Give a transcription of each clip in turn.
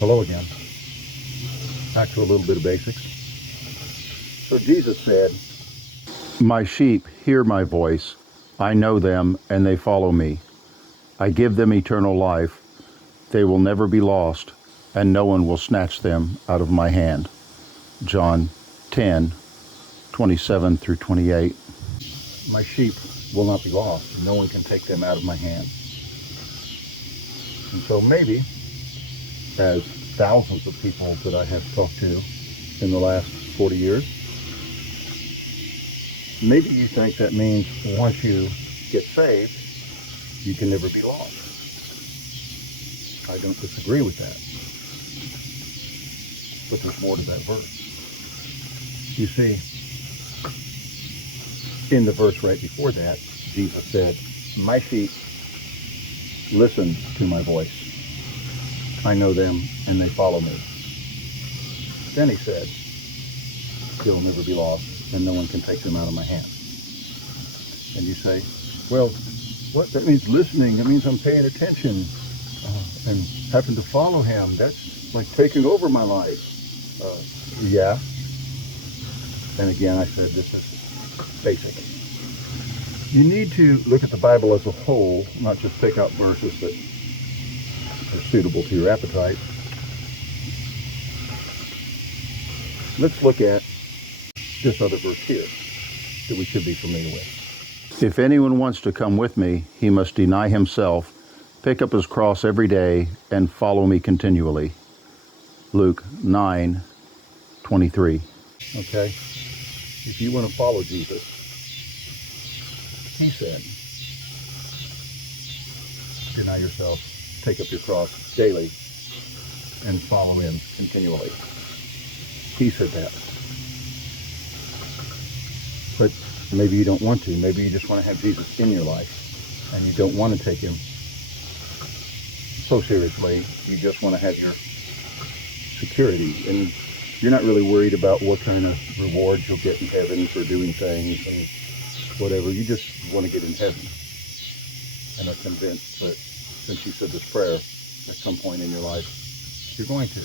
Hello again. Back to a little bit of basics. So Jesus said, My sheep hear my voice. I know them, and they follow me. I give them eternal life. They will never be lost, and no one will snatch them out of my hand. John 10:27 through 28. my sheep will not be lost, and no one can take them out of my hand. And so maybe, as thousands of people that I have talked to in the last 40 years, maybe you think that means once you get saved, you can never be lost. I don't disagree with that. But there's more to that verse. You see, in the verse right before that, Jesus said, my sheep listen to my voice. I know them and they follow me. Then he said, they'll never be lost and no one can take them out of my hand. And you say, well, what? That means listening. That means I'm paying attention and having to follow him. That's like taking over my life. Yeah. And again, I said this is basic. You need to look at the Bible as a whole, not just pick out verses that are suitable to your appetite. Let's look at this other verse here that we should be familiar with. If anyone wants to come with me, he must deny himself, pick up his cross every day, and follow me continually. Luke 9:23. Okay? If you want to follow Jesus, he said, deny yourself, take up your cross daily, and follow him continually. He said that. But maybe you don't want to. Maybe you just want to have Jesus in your life, and you don't want to take him so seriously. You just want to have your security, and you're not really worried about what kind of rewards you'll get in heaven for doing things and whatever. You just want to get in heaven. And I'm convinced that since you said this prayer at some point in your life, you're going to.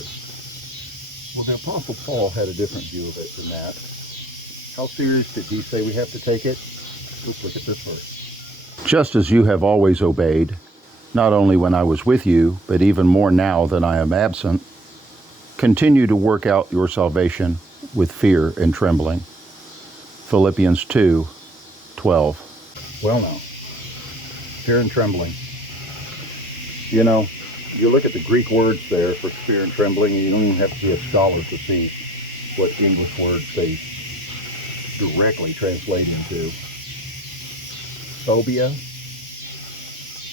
Well, the Apostle Paul had a different view of it than that. How serious did he say we have to take it? Let's look at this verse. Just as you have always obeyed, not only when I was with you, but even more now that I am absent, continue to work out your salvation with fear and trembling. Philippians 2:12. Well now, fear and trembling. You know, you look at the Greek words there for fear and trembling, and you don't even have to be a scholar to see what English words they directly translate into. Phobia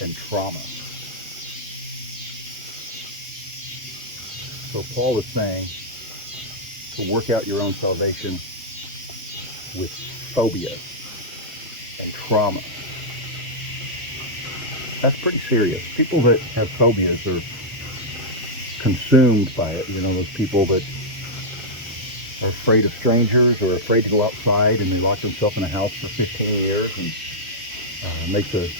and trauma. So Paul is saying to work out your own salvation with phobia and trauma. That's pretty serious. People that have phobias are consumed by it. You know, those people that are afraid of strangers or afraid to go outside, and they lock themselves in a house for 15 years and make the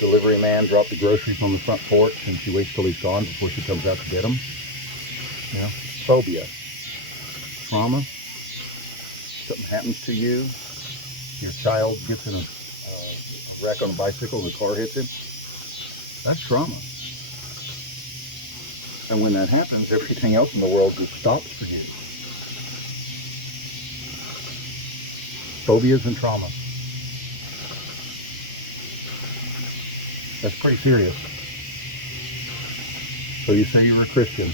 delivery man drop the groceries on the front porch, and she waits till he's gone before she comes out to get them. You know, phobia, trauma. Something happens to you. Your child gets in a wreck on a bicycle and the car hits him. That's trauma. And when that happens, everything else in the world just stops for you. Phobias and trauma. That's pretty serious. So you say you're a Christian.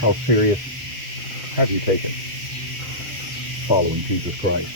How serious have you taken following Jesus Christ?